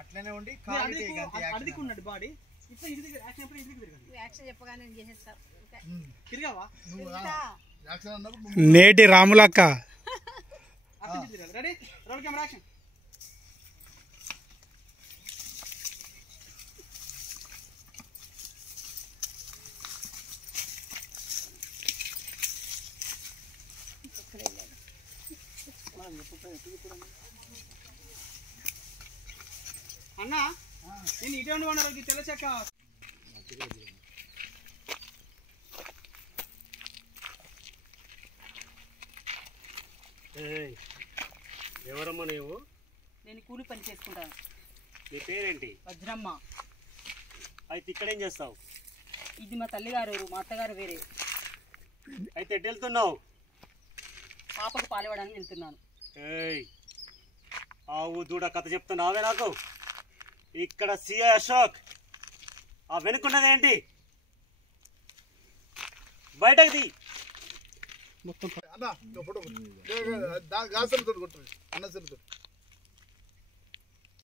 అట్లనే ఉండి అడిదికున్నాడు బాడీ నేటి రాములక్క రెడీ రోల్ కెమెరా యాక్షన్ అన్నా నేను ఇటే ఉండి వండాలి తెల్ల చెక్క ఎవరమ్మా నువ్వు? నేను కూలి పని చేసుకుంటాను. నీ పేరేంటి? వజ్రమ్మ. అయితే ఇక్కడేం చేస్తావు? ఇది మా తల్లిగారు ఊరు, మా అత్తగారు వేరే. అయితే ఎటు వెళ్తున్నావు? పాపకు పాలివ్వడానికి వెళ్తున్నాను. ఆవు దూడ కథ చెప్తున్నావే నాకు. ఇక్కడ సిఐ అశోక్, ఆ వెనుకున్నది ఏంటి? బయటకు తీ. మొత్తం అన్న ఫోటో